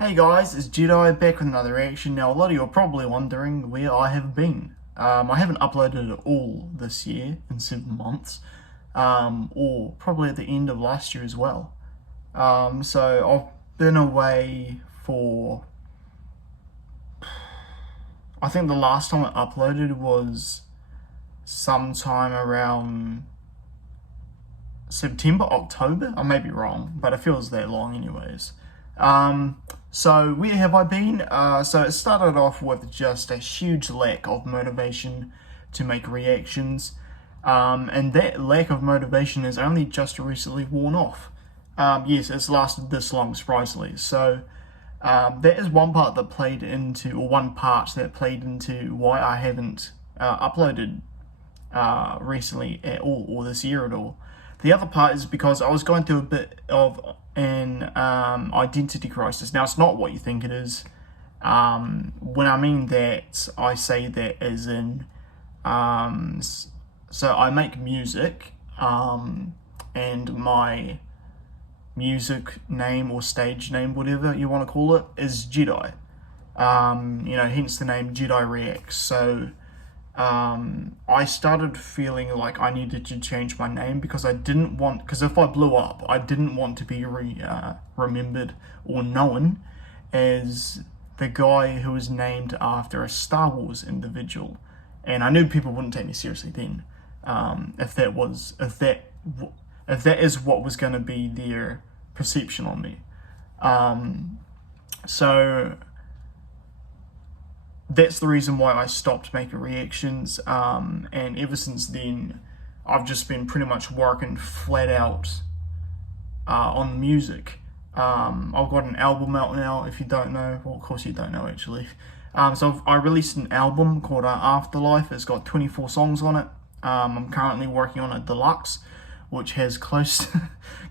Hey guys, it's Jedi back with another reaction. Now, a lot of you are probably wondering where I have been. I haven't uploaded at all this year in 7 months, or probably at the end of last year as well. So I've been away for, I think the last time I uploaded was sometime around September, October. I may be wrong, but it feels that long anyways. So where have I been? So it started off with just a huge lack of motivation to make reactions. And that lack of motivation has only just recently worn off. Yes, it's lasted this long, surprisingly. So that is one part that played into, or one part that played into why I haven't uploaded recently at all, or this year at all. The other part is because I was going through a bit of an identity crisis. Now, it's not what you think it is. When I mean that, I say that as in, so I make music, and my music name or stage name, whatever you want to call it, is Jedi. Hence the name Jedi Reacts. So I started feeling like I needed to change my name because I didn't want, because if I blew up, I didn't want to be remembered or known as the guy who was named after a Star Wars individual. And I knew people wouldn't take me seriously then, if that is what was going to be their perception on me. So that's the reason why I stopped making reactions, and ever since then I've just been pretty much working flat out on the music. I've got an album out now, if you don't know. Well, of course you don't know, actually. So I released an album called Afterlife. It's got 24 songs on it. I'm currently working on a deluxe, which has close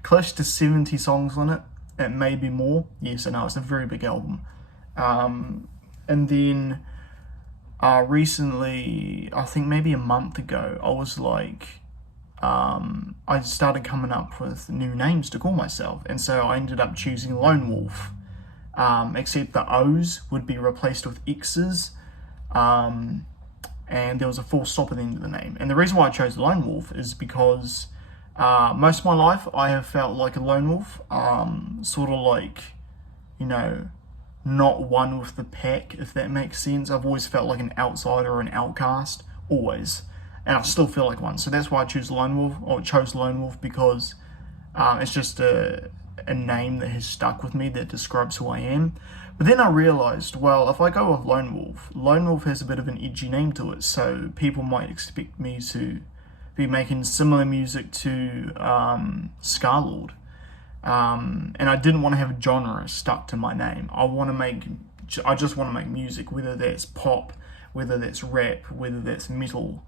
to 70 songs on it. It may be more. Yes, I know, it's a very big album. And then recently, I think maybe a month ago, I was like, I started coming up with new names to call myself. And so I ended up choosing Lone Wolf, except the O's would be replaced with X's. And there was a full stop at the end of the name. And the reason why I chose Lone Wolf is because most of my life I have felt like a lone wolf, sort of like, not one with the pack, if that makes sense. I've always felt like an outsider or an outcast, always, and I still feel like one. So that's why I chose Lone Wolf, because it's just a name that has stuck with me that describes who I am. But then I realized, well, if I go with Lone Wolf has a bit of an edgy name to it, so people might expect me to be making similar music to Star-Lord. And I didn't want to have a genre stuck to my name. I just want to make music, whether that's pop, whether that's rap, whether that's metal.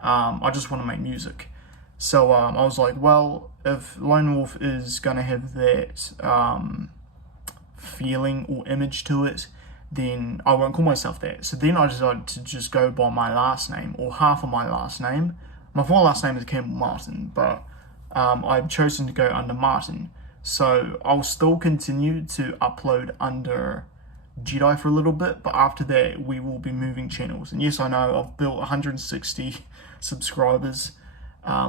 I just want to make music. So I was like, well, if Lone Wolf is going to have that feeling or image to it, then I won't call myself that. So then I decided to just go by my last name, or half of my last name. My full last name is Campbell Martin, but I've chosen to go under Martin. So I'll still continue to upload under Jedi for a little bit, but after that we will be moving channels. And yes, I know I've built 160 subscribers,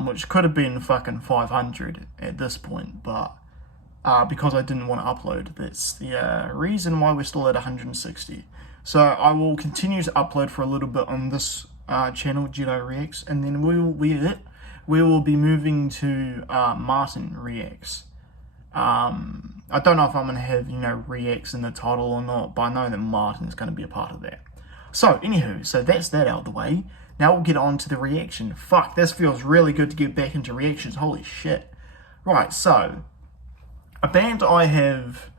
which could have been fucking 500 at this point, but because I didn't want to upload, that's the reason why we're still at 160. So I will continue to upload for a little bit on this channel, Jedi Reacts, and then we will be moving to Martin Reacts. I don't know if I'm going to have, Reacts in the title or not, but I know that Martin's going to be a part of that. So, anywho, so that's that out of the way. Now we'll get on to the reaction. Fuck, this feels really good to get back into reactions. Holy shit. Right, so, a band I have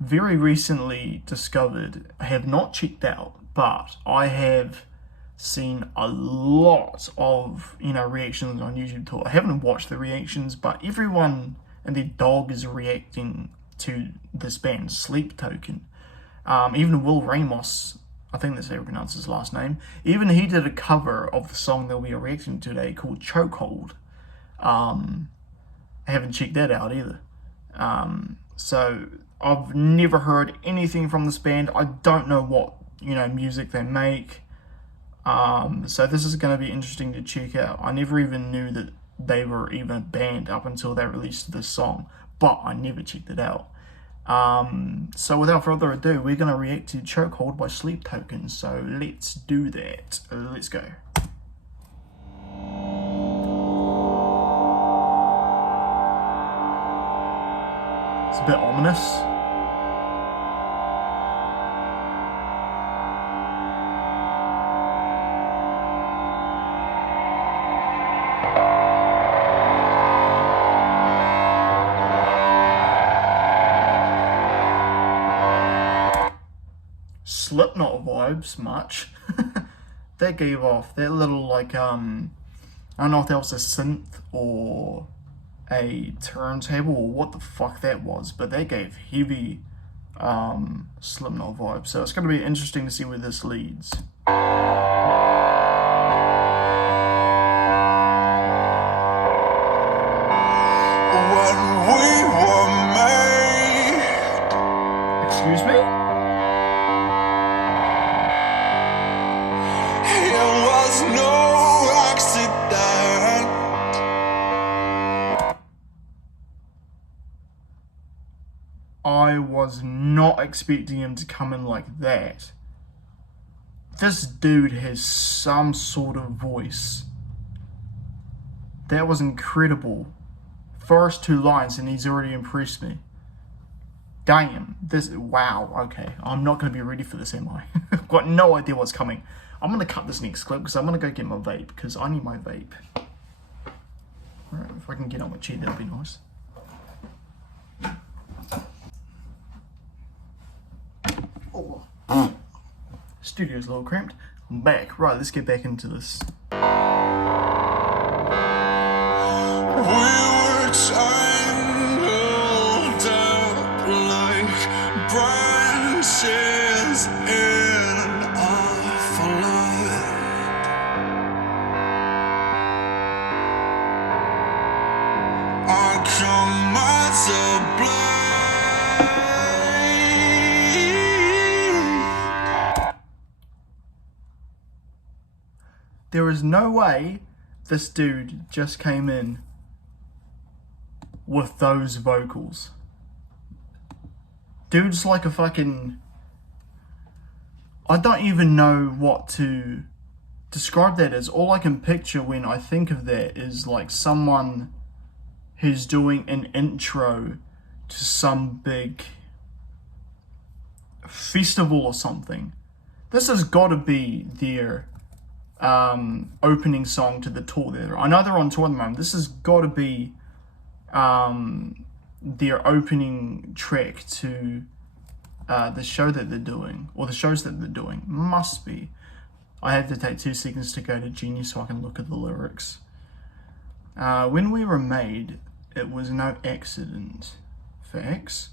very recently discovered, I have not checked out, but I have seen a lot of, reactions on YouTube to it. I haven't watched the reactions, but everyone and their dog is reacting to this band, Sleep Token. Even Will Ramos, I think that's how you pronounce his last name, even he did a cover of the song that we are reacting to today called Chokehold. I haven't checked that out either. So I've never heard anything from this band. I don't know what, music they make. So this is going to be interesting to check out. I never even knew that they were even a band up until they released this song, but I never checked it out. So without further ado, we're going to react to Chokehold by Sleep Token. So let's do that. Let's go. It's a bit ominous. Slipknot vibes much. That gave off that little I don't know if that was a synth or a turntable or what the fuck that was, but they gave heavy Slipknot vibes. So it's going to be interesting to see where this leads. When we were made. Excuse me? It was no accident. I was not expecting him to come in like that. This dude has some sort of voice. That was incredible. First 2 lines and he's already impressed me. Damn, wow, okay. I'm not going to be ready for this, am I? I've got no idea what's coming. I'm going to cut this next clip because I'm going to go get my vape because I need my vape. Alright, if I can get on my chair, that'll be nice. Oh. Studio's a little cramped. I'm back. Right, let's get back into this. We were tangled up like branches in a flood. I come as a blade. There is no way this dude just came in with those vocals. Dude's like a fucking... I don't even know what to describe that as. All I can picture when I think of that is like someone who's doing an intro to some big festival or something. This has got to be their opening song to the tour there. I know they're on tour at the moment. This has got to be their opening track to the show that they're doing, or the shows that they're doing. Must be. I have to take 2 seconds to go to Genius so I can look at the lyrics. When we were made, it was no accident. Facts.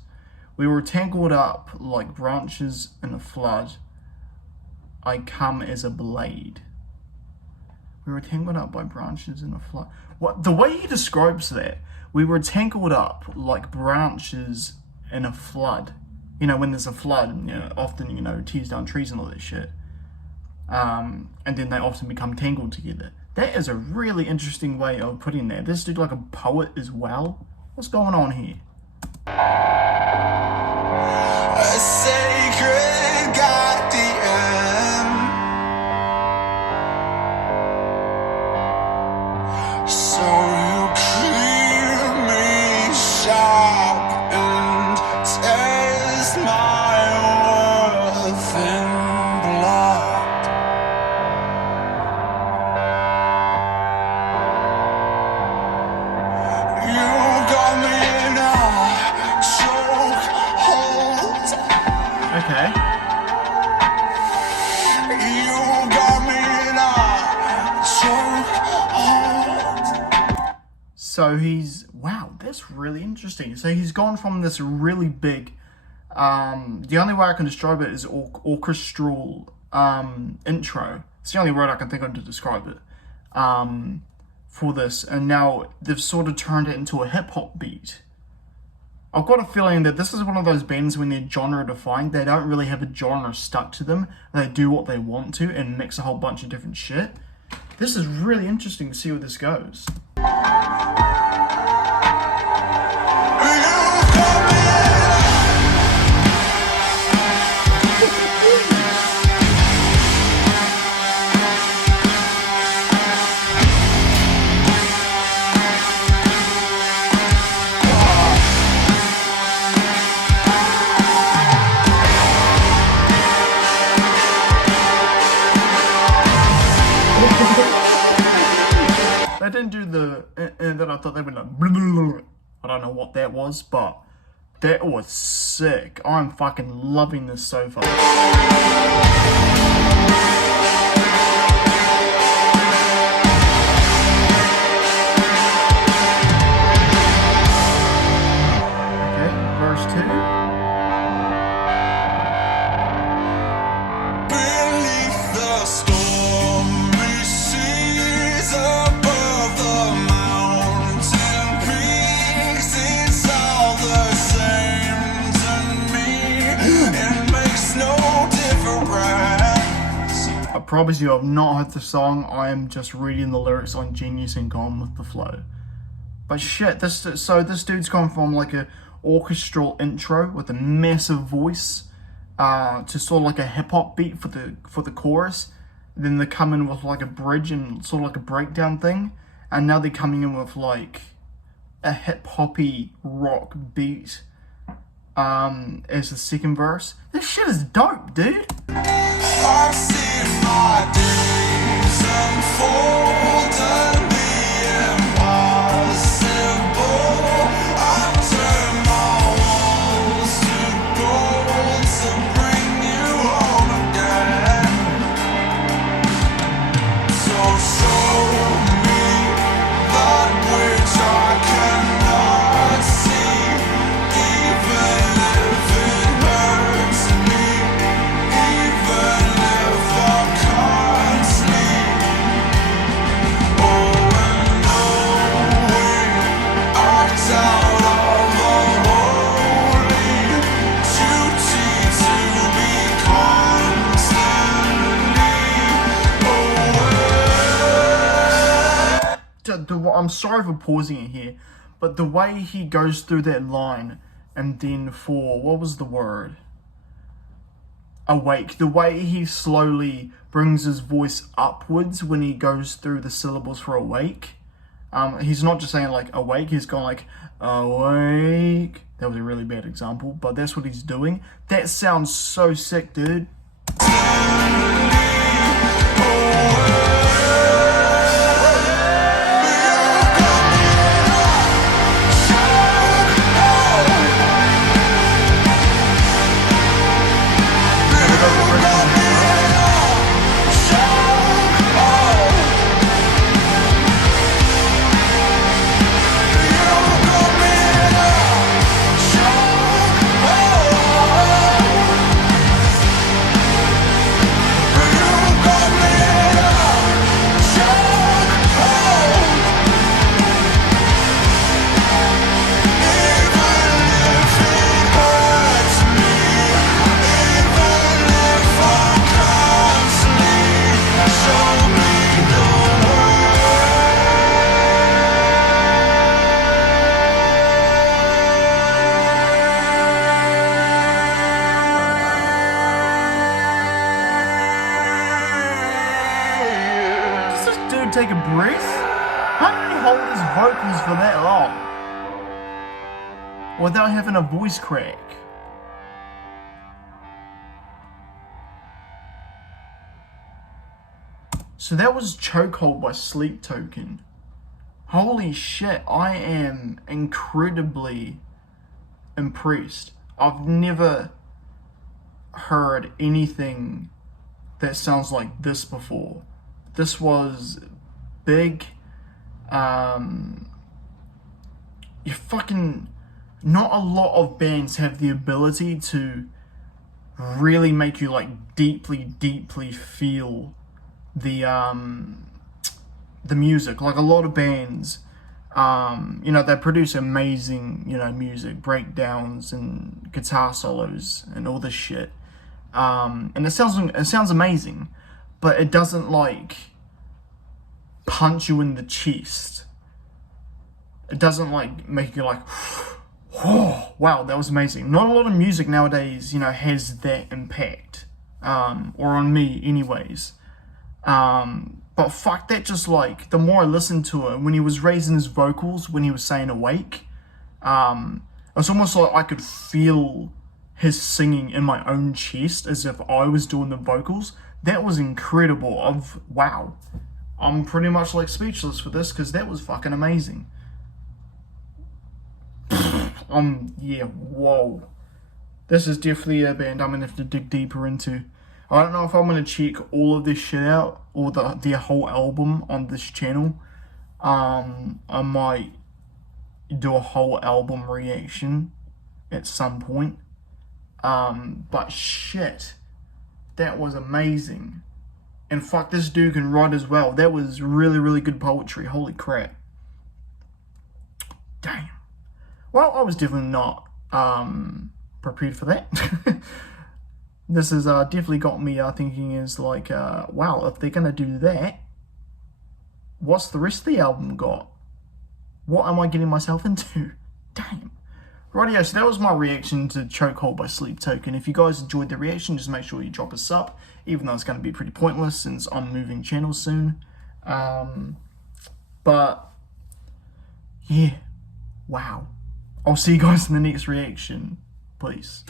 We were tangled up like branches in a flood. I come as a blade. We were tangled up by branches in a flood. What? The way he describes that, we were tangled up like branches in a flood. You know, when there's a flood, often, tears down trees and all that shit. And then they often become tangled together. That is a really interesting way of putting that. This dude like a poet as well. What's going on here? A sacred guardian. So you clear me sharp and taste my worth in blood. You got me in a chokehold. Okay. You got me in a chokehold. So he's, wow, that's really interesting. So he's gone from this really big, the only way I can describe it is orchestral intro. It's the only word I can think of to describe it for this. And now they've sort of turned it into a hip hop beat. I've got a feeling that this is one of those bands when they're genre defined, they don't really have a genre stuck to them. They do what they want to and mix a whole bunch of different shit. This is really interesting to see where this goes. They didn't do the that I thought they would like. I don't know what that was, but that was sick. I'm fucking loving this so far. Okay, verse 2. Beneath the stormy seas, above the mountain peaks, it's all the same to me. It makes no difference. I promise you, I've not heard the song. I am just reading the lyrics on Genius and gone with the flow. But shit, this dude's gone from like a orchestral intro with a massive voice to sort of like a hip hop beat for the chorus. Then they come in with like a bridge and sort of like a breakdown thing, and now they're coming in with like a hip hoppy rock beat as the second verse. This shit is dope, dude. I've seen my days unfold and the impossible. I've turned my walls to gold to bring you home again. So show me that which I cannot see, even if it hurts me, even if I can't sleep. Oh, and knowing act out of a holy duty to be constantly I'm sorry for pausing it here, but the way he goes through that line and then for, what was the word? Awake. The way he slowly brings his voice upwards when he goes through the syllables for awake. He's not just saying like awake, he's gone like awake. That was a really bad example, but that's what he's doing. That sounds so sick, dude. Take a breath? How do you hold his vocals for that long without having a voice crack? So that was Chokehold by Sleep Token. Holy shit, I am incredibly impressed. I've never heard anything that sounds like this before. This was big. You fucking, not a lot of bands have the ability to really make you like deeply feel the music. Like a lot of bands You know, they produce amazing, you know, music, breakdowns and guitar solos and all this shit. And it sounds amazing, but it doesn't like punch you in the chest. It doesn't like make you like, oh, wow, that was amazing. Not a lot of music nowadays, you know, has that impact, or on me, anyways. But fuck that, just like the more I listened to it, when he was raising his vocals, when he was saying awake, it's almost like I could feel his singing in my own chest as if I was doing the vocals. That was incredible. Wow. I'm pretty much like speechless for this because that was fucking amazing. Yeah, whoa. This is definitely a band I'm gonna have to dig deeper into. I don't know if I'm gonna check all of this shit out or the whole album on this channel. I might do a whole album reaction at some point. But shit, that was amazing. And fuck, this dude can write as well. That was really, really good poetry. Holy crap. Damn. Well, I was definitely not prepared for that. This has definitely got me thinking is like, wow, if they're going to do that, what's the rest of the album got? What am I getting myself into? Damn. Rightio, so that was my reaction to Chokehold by Sleep Token. If you guys enjoyed the reaction, just make sure you drop a sub, even though it's going to be pretty pointless since I'm moving channels soon. But, yeah, wow. I'll see you guys in the next reaction. Peace.